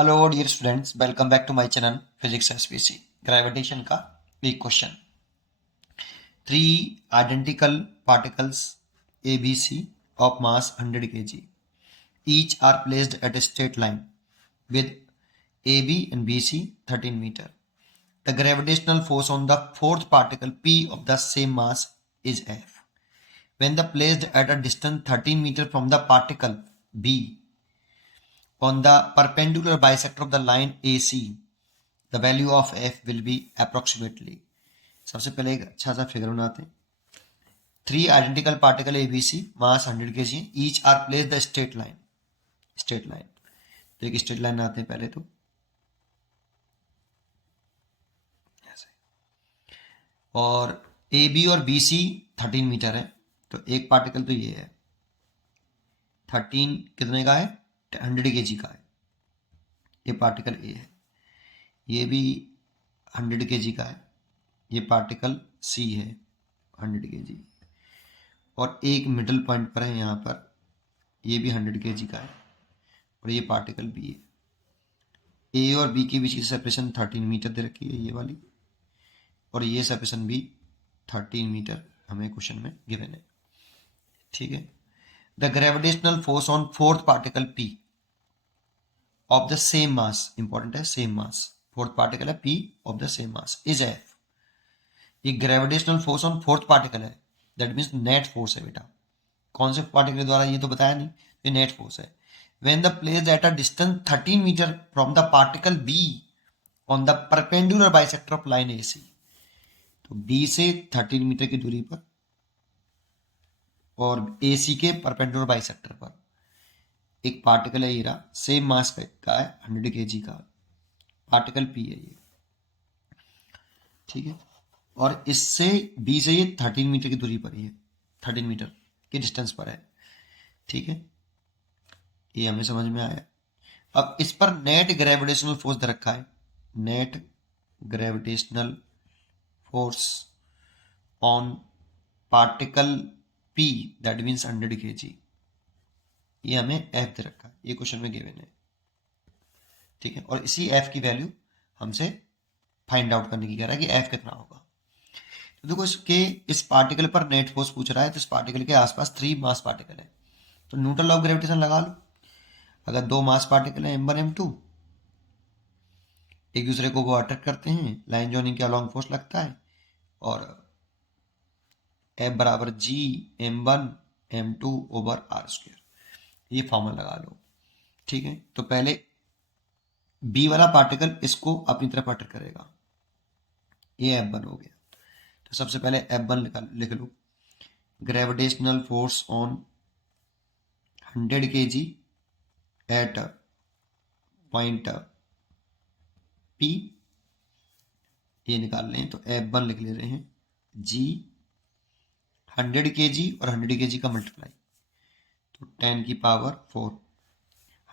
Hello dear students, welcome back to my channel physics SPC. Gravitation का एक question. Three identical particles A B C of mass 100 kg each are placed at a straight line with AB and BC 13 meter. The gravitational force on the fourth particle P of the same mass is F. When the placed at a distance 13 meter from the particle B on the perpendicular bisector of the line AC, the value of F will be approximately. सबसे पहले एक अच्छा सा figure बनाते हैं। Three identical particle A B C mass 100 kg, each are place the straight line. तो एक straight line बनाते हैं पहले तो ऐसे, और ए बी और बी सी 13 मीटर है। तो एक पार्टिकल तो ये है 13 कितने का है, 100 kg का है। ये पार्टिकल ए है, ये भी 100 kg का है। ये पार्टिकल सी है 100 kg, और एक मिडल पॉइंट पर है यहाँ पर, ये भी 100 kg का है, और ये पार्टिकल बी है। ए और बी के बीच की सेपरेशन 13 मीटर दे रखी है ये वाली, और ये सेपरेशन भी 13 मीटर हमें क्वेश्चन में गिवन है। ठीक है। The gravitational force on fourth particle P of the same mass, important है सेम मास, फोर्थ पार्टिकल है P of the same mass is F. ये gravitational force on fourth particle है, that means net force है बेटा। कौन से particle के द्वारा ये तो बताया नहीं, ये नेट फोर्स है। when the placed at a distance 13 meter from the particle B on the perpendicular bisector of line AC, तो B से 13 मीटर की दूरी पर और AC के परपेंडिकुलर बाइसेक्टर पर एक पार्टिकल है, हीरा सेम मास का है 100 kg का, पार्टिकल P है ये। ठीक है। और इससे B से ये 13 मीटर की दूरी पर ही है, 13 मीटर के डिस्टेंस पर है। ठीक है, ये हमें समझ में आया। अब इस पर नेट ग्रेविटेशनल फोर्स दे रखा है, net gravitational force on particle P that means 100 kg, ये हमें एफ दे रखा है, ये क्वेश्चन में गिवन है। ठीक है, और इसी एफ की वैल्यू हमसे फाइंड आउट करने की कह रहा है कि एफ कितना होगा। तो देखो इसके इस पार्टिकल पर नेट फोर्स पूछ रहा है, तो इस पार्टिकल के आसपास 3 मास पार्टिकल है, तो न्यूटन लॉ ऑफ ग्रेविटेशन लगा लो। अगर 2 मास पार्टिकल है m1 m2, एक दूसरे को वो अट्रैक्ट करते हैं, लाइन जॉइनिंग के अलॉन्ग फोर्स लगता है, और F बराबर G m1 m2 over R square, ये फॉर्मूला लगा लो। ठीक है, तो पहले बी वाला पार्टिकल इसको अपनी तरफ अट्रैक्ट करेगा, ये F1 हो गया। तो सबसे पहले F1 लिख लो, gravitational force on 100 kg at point P, ये निकाल लें तो F1 लिख ले रहे हैं जी 100 kg और 100 kg का मल्टीप्लाई, तो 10 की पावर 4,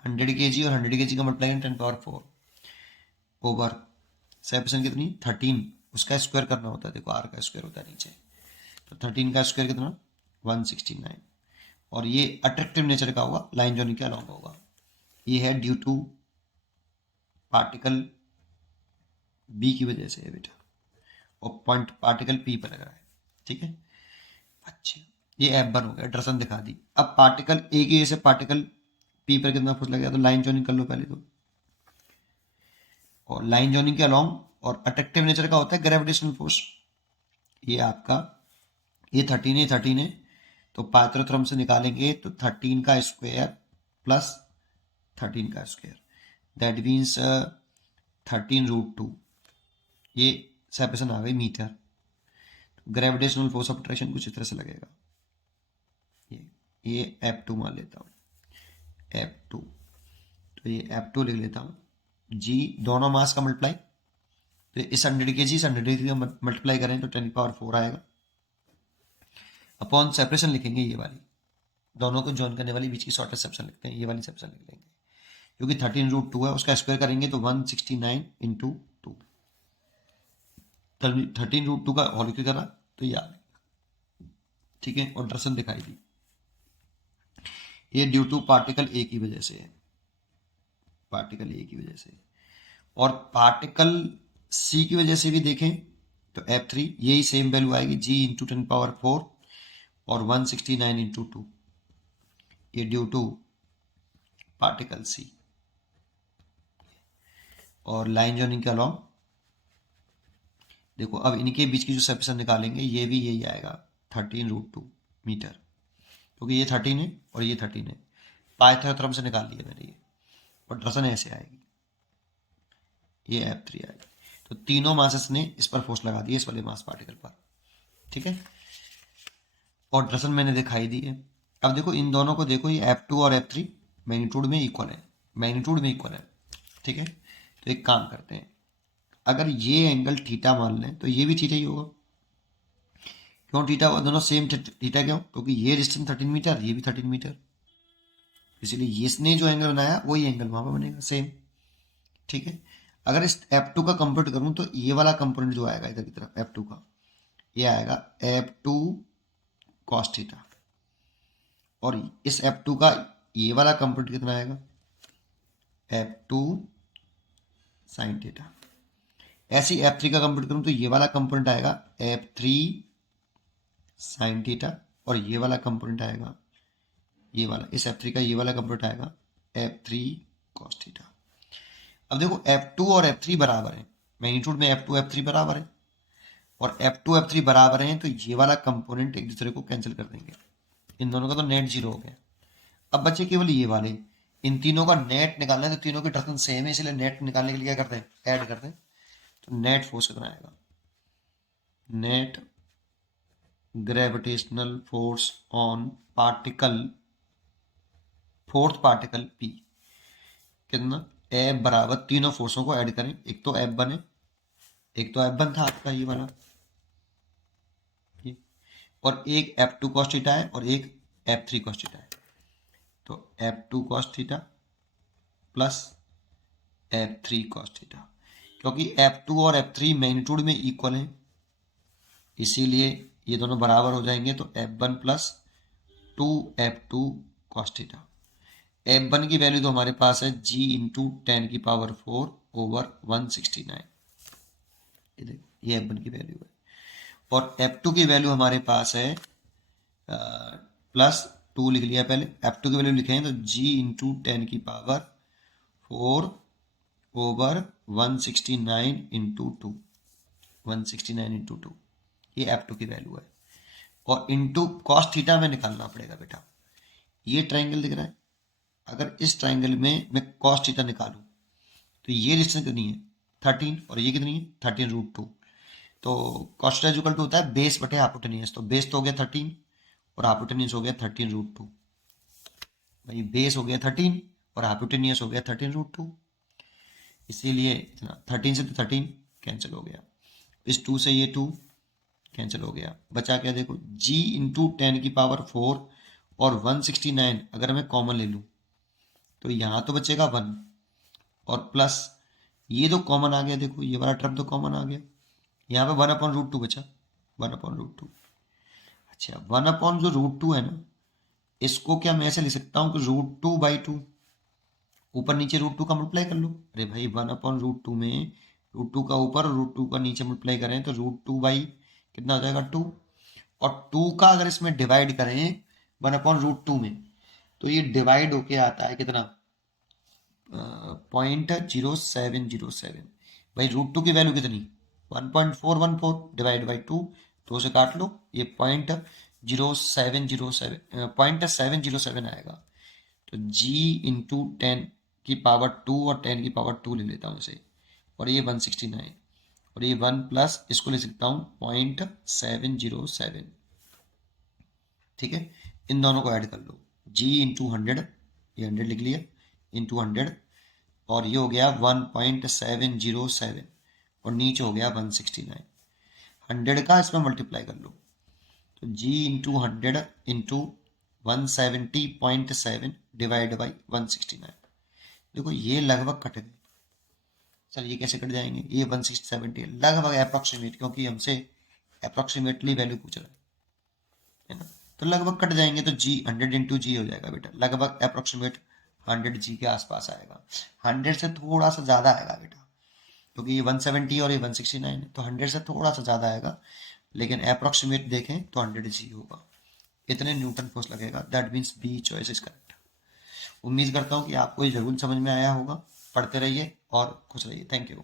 100 kg और 100 kg का मल्टीप्लाई 10 पावर 4 ओवर सेपरेशन कितनी 13, उसका स्क्वायर करना होता है, देखो आर का स्क्वायर होता है नीचे, तो 13 का स्क्वायर कितना 169, और ये अट्रैक्टिव नेचर का होगा, लाइन जो निकल अलॉन्ग होगा, ये है ड्यू टू पार्टिकल बी की वजह से है बेटा, और पॉइंट पार्टिकल पी पर लग रहा है। ठीक है, अच्छा ये F1 हो गया, ड्रेसन दिखा दी। अब पार्टिकल ए की जैसे पार्टिकल पी पर कितना फोर्स लगेगा, तो लाइन जॉइनिंग कर लो पहले तो, और लाइन जॉइनिंग के अलॉन्ग और अट्रैक्टिव नेचर का होता है ग्रेविटेशनल फोर्स। ये आपका ये 13 है, तो पाइथागोरस से निकालेंगे तो 13 का स्क्वायर प्लस 13 का स्क्वायर, दैट मीन्स 13√2, ये सेपरेशन आ गई metre. Gravitational force of attraction कुछ इस तरह से लगेगा, ये F2 मान लेता हूँ, F2, तो ये F2 लिख लेता हूँ, जी दोनों मास का मल्टीप्लाई, तो इस 100 kg इस 100 kg का मल्टीप्लाई करें तो 10 पावर 4 आएगा, अपॉन सेपरेशन लिखेंगे, ये वाली दोनों को जॉइन करने वाली बीच की शॉर्टेस्ट सेक्शन लिखते हैं, ये वाली सेक्शन लिख लेंगे, क्योंकि 13√2 है, उसका स्क्वायर करेंगे तो 169 इंटू 2, 13√2 का होल स्क्वायर करा तो ये आ गया। ठीक है, और ड्रेसन दिखाई दी, ये ड्यू टू पार्टिकल ए की वजह से है। पार्टिकल ए की वजह से। और पार्टिकल सी की वजह से भी देखें तो F3 यही सेम वैल्यू आएगी, G इंटू 10⁴ और 169 इंटू 2, ये ड्यू टू पार्टिकल सी। और लाइन जॉइनिंग के अलॉन्ग देखो, अब इनके बीच की जो सेपरेशन निकालेंगे ये भी यही आएगा 13√2 मीटर, क्योंकि ये 13 है और ये 13 है, पाइथागोरम से निकाल लिया मैंने ये, और दर्शन ऐसे आएगी, ये F3 आएगी। तो तीनों मासेस ने इस पर फोर्स लगा दिया, इस वाले मास पार्टिकल पर, ठीक है। और दर्शन मैंने दिखाई दी है। अब देखो इन दोनों को देखो, ये F2 और F3 मैग्नीट्यूड में इक्वल है, मैग्नीट्यूड में इक्वल है, ठीक है। तो एक काम करते हैं, अगर ये एंगल थीटा मान लें तो ये भी थीटा ही होगा। क्यों थीटा हुआ, दोनों सेम थीटा क्यों, क्योंकि ये डिस्टेंस 13 मीटर, ये भी 13 मीटर, इसीलिए इसने जो एंगल बनाया वही एंगल वहां पर बनेगा सेम, ठीक है। अगर इस F2 का कंप्यूट करूं तो ये वाला कंपोनेंट जो आएगा इधर की तरफ F2 का, ये आएगा F2 cos थीटा, और इस F2 का ये वाला कंपोनेंट कितना आएगा, F2 sin थीटा। ऐसे ही F3 का कंप्यूट करूं तो ये वाला कंपोनेंट आएगा F3 sin थीटा, और ये वाला कंपोनेंट आएगा, ये वाला, इस F3 का ये वाला कंपोनेंट आएगा F3 cos थीटा। अब देखो F2 और F3 बराबर है, मैग्नीट्यूड में F2 F3 बराबर है, और F2 F3 बराबर हैं, तो ये वाला कंपोनेंट एक दूसरे को कैंसिल कर देंगे, इन दोनों का तो नेट 0 हो गया। अब बचे केवल ये वाले, इन तीनों का नेट निकालना है, तो तीनों की डायरेक्शन सेम है, इसलिए नेट निकालने के लिए क्या करते हैं, ऐड करते हैं। तो नेट फोर्स कितना आएगा, net gravitational force on particle, fourth particle P कितना, F बराबर, तीनों फोर्सों को ऐड करें, एक तो F1 है, एक तो F1 था आपका ये वाला, और एक F2 cos थीटा है और एक F3 cos थीटा है। तो F2 cos theta plus F3 cos theta, क्योंकि F2 और F3 मैग्नीट्यूड में इक्वल हैं, इसीलिए ये दोनों बराबर हो जाएंगे। तो F1 plus 2F2 cos theta. F1 की वैल्यू तो हमारे पास है G इंटू 10⁴ ओवर 169, ये F1 की वैल्यू है। और F2 की वैल्यू हमारे पास है प्लस 2 लिख लिया पहले, F2 की वैल्यू लिखें तो G into 10⁴ over 169 into 2, 169 into 2, ये F2 की वैल्यू है। और इंटू cos थीटा में निकालना पड़ेगा बेटा, ये ट्राइंगल दिख रहा है, अगर इस ट्राइंगल में मैं cos थीटा निकालूं तो ये डिस्टेंस कितनी है 13, और ये कितनी है 13√2। तो cos थीटा इक्वल टू होता है बेस बटे हाइपोटेन्यूज, तो बेस तो हो गया 13 और हाइपोटेन्यूज हो गया 13√2, भाई बेस हो गया 13 और हाइपोटेन्यूज हो गया 13√2, इसीलिए इतना 13 से तो 13 कैंसिल हो गया, इस 2 से ये 2 कैंसिल हो गया, बचा क्या देखो G इंटू 10⁴ और 169 अगर मैं कॉमन ले लूँ तो यहाँ तो बचेगा 1, और प्लस ये तो कॉमन आ गया, देखो ये वाला टर्म तो कॉमन आ गया, यहाँ पे 1/√2 बचा, 1/√2। अच्छा 1/√2 है ना, इसको क्या मैं ऐसे लिख सकता हूँ कि √2/2, ऊपर नीचे √2 का मल्टीप्लाई कर लो। अरे भाई 1/√2 में √2 का ऊपर और √2 का नीचे मल्टीप्लाई करें तो √2 बाई कितना हो जाएगा 2, और 2 का अगर इसमें डिवाइड करें 1/√2 में तो ये डिवाइड होके आता है कितना 0.0707, भाई √2 की वैल्यू कितनी 1.414 डिवाइड बाई 2, तो उसे काट लो, ये 0.707 आएगा। तो G इंटू 10⁻2 और 10⁻2 ले लेता हूँ इसे, और ये 169, और ये 1 प्लस इसको ले सकता हूँ 0.707, ठीक है। इन दोनों को ऐड कर लो, G इंटू 100, ये 100 लिख लिया, इंटू 100, और ये हो गया 1.707, और नीचे हो गया 169, 100 का इसमें मल्टीप्लाई कर लो, तो G into 100 into 170.7 divide by 169, देखो ये लगभग कट गए। चल ये कैसे कट जाएंगे, ये 170 लगभग अप्रोक्सीमेट, क्योंकि हमसे अप्रोक्सीमेटली वैल्यू पूछ रहा है ना, तो लगभग कट जाएंगे। तो G 100 इंटू G हो जाएगा बेटा, लगभग अप्रोक्सीमेट 100 G के आसपास आएगा। 100 से थोड़ा सा ज़्यादा आएगा बेटा, क्योंकि ये 170 और ये 169 है, तो 100 से थोड़ा सा ज़्यादा आएगा, लेकिन अप्रॉक्सीमेट देखें तो 100 G होगा। इतने न्यूटन फोर्स लगेगा। That means B choice is correct. उम्मीद करता हूँ कि आपको ये जरूर समझ में आया होगा। पढ़ते रहिए और खुश रहिए। Thank you.